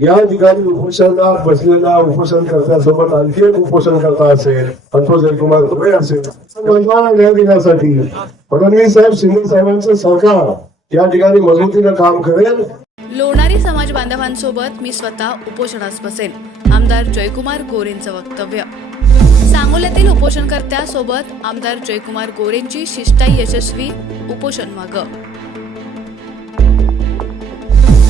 या ठिकाणी उपोषणात बसलेला उपोषण उपोषणकर्त्यासोबत आणखी एक उपोषण करता असेल आणि जयकुमार दुबे असेल महिलांना न्याय देण्यासाठी फडणवीस साहेब शिंदे साहेबांचं सरकार या ठिकाणी मजबूतीनं काम करेल. लोणारी समाज बांधवांसोबत मी स्वतः उपोषणास बसेन. आमदार जयकुमार गोरेंचं वक्तव्य. सांगोल्यातील उपोषणकर्त्यासोबत आमदार जयकुमार गोरेंची शिष्टाई यशस्वी उपोषण मागं.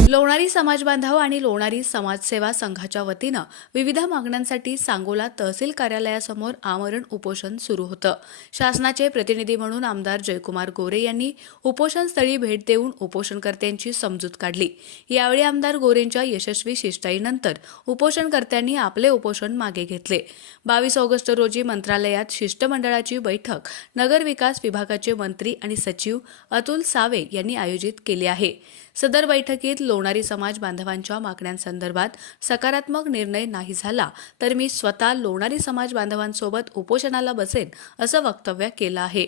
लोणारी समाज बांधव आणि लोणारी समाजसेवा संघाच्या वतीनं विविध मागण्यांसाठी सांगोला तहसील कार्यालयासमोर आमरण उपोषण सुरू होतं. शासनाचे प्रतिनिधी म्हणून आमदार जयकुमार गोरे यांनी उपोषणस्थळी भेट देऊन उपोषणकर्त्यांची समजूत काढली. यावेळी आमदार गोरेंच्या यशस्वी शिष्टाईनंतर उपोषणकर्त्यांनी आपले उपोषण मागे घेतले. बावीस ऑगस्ट रोजी मंत्रालयात शिष्टमंडळाची बैठक नगरविकास विभागाचे मंत्री आणि सचिव अतुल सावे यांनी आयोजित केली आहे. सदर बैठकीत लोणारी समाज बांधवांच्या मागण्यांसंदर्भात सकारात्मक निर्णय नाही झाला तर मी स्वतः लोणारी समाज बांधवांसोबत उपोषणाला बसेन असं वक्तव्य केलं आहे.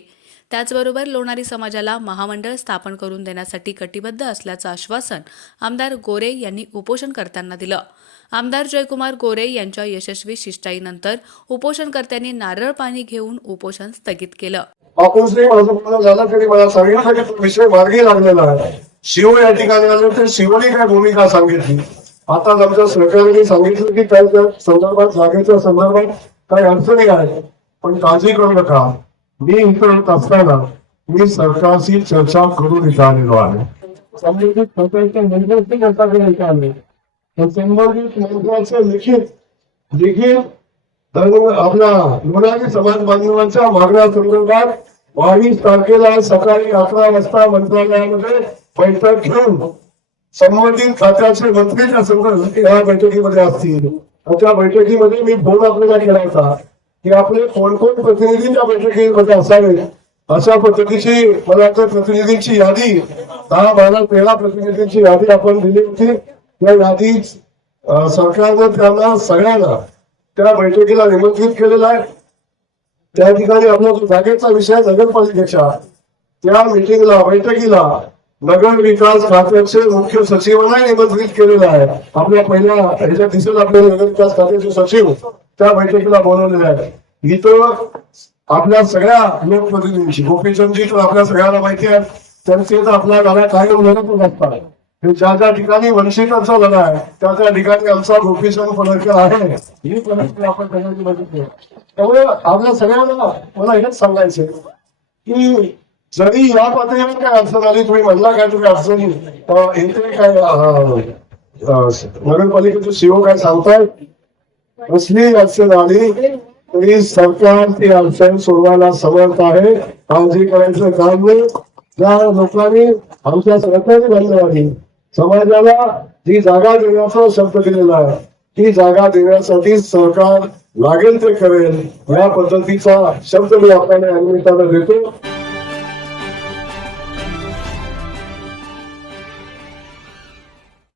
त्याचबरोबर लोणारी समाजाला महामंडळ स्थापन करून देण्यासाठी कटिबद्ध असल्याचं आश्वासन आमदार गोरे यांनी उपोषणकर्त्यांना दिलं. आमदार जयकुमार गोरे यांच्या यशस्वी शिष्टाईनंतर उपोषणकर्त्यांनी नारळ पाणी घेऊन उपोषण स्थगित केलं. माझं झालं तरी मला सगळ्यांसाठी विषय मार्गी लागलेला आहे. शिव या ठिकाणी आलो तर शिवने काय भूमिका सांगितली? आता आमच्या सरकारने सांगितलं की काय त्या संदर्भात जागेच्या संदर्भात काही अडचणी आहेत. पण काळजी करू नका. मी इथं येत असताना मी सरकारशी चर्चा करून इथं आलेलो आहे. संबंधित सरकारच्या मंत्र्यांशी चर्चा करून इथं आले संबंधित मंत्र्यांचं लिखित लिखित धर्म आपल्या लोणारी समाज बांधवांच्या मागण्या संदर्भात बावीस तारखेला सकाळी अकरा वाजता मंत्रालयामध्ये बैठक घेऊन संबंधित खात्याचे मंत्री त्या या बैठकीमध्ये असतील. त्या बैठकीमध्ये मी फोन आपल्याला केला होता की आपले कोण कोण प्रतिनिधी त्या बैठकीमध्ये असावेत? अशा पद्धतीची मला वाटतं प्रतिनिधींची यादी दहा बारा तेरा प्रतिनिधींची यादी आपण दिली होती. त्या यादी सरकारनं त्यांना सगळ्यांना त्या बैठकीला निमंत्रित केलेला आहे. त्या ठिकाणी आपला जो जागेचा विषय नगरपालिकेच्या त्या मिटिंगला बैठकीला नगर विकास खात्याचे मुख्य सचिवांना निमंत्रित केलेलं आहे. आपल्या पहिल्या ह्याच्यात दिसेल आपल्या नगर विकास खात्याचे सचिव त्या बैठकीला बोलवलेले आहे इथं आपल्या सगळ्या लोकप्रतिनिधींची गोपीचंदजी तर आपल्या सगळ्यांना माहिती आहे त्यांचे तर आपल्या गाड्या कायम लढतच असतात. हे ज्या ज्या ठिकाणी वंशिकांचा लढा आहे त्या त्या ठिकाणी आमचा गोपीचंद पडळकर आहे ही परिस्थिती आपण सगळ्यांनी बघितली त्यामुळे आपल्या सगळ्यांना मला हेच सांगायचे की जरी या पातळीवर काय अडचण आली तुम्ही म्हणला काय तुम्ही अडचणी हे इथे काय नगरपालिकेचे सीओ काय सांगतायत कसली अडचण आली तरी सरकार ती अडचण सोडवायला समर्थ आहे. काळजी करायचं काम नाही. त्या लोकांनी आमच्या सरकारने बांधवानी समाजाला जी जागा देण्याचा शब्द केलेला आहे ती जागा देण्यासाठी सरकार लागेल ते करेल. या पद्धतीचा शब्द मी आपल्याला या निमित्तानं देतो.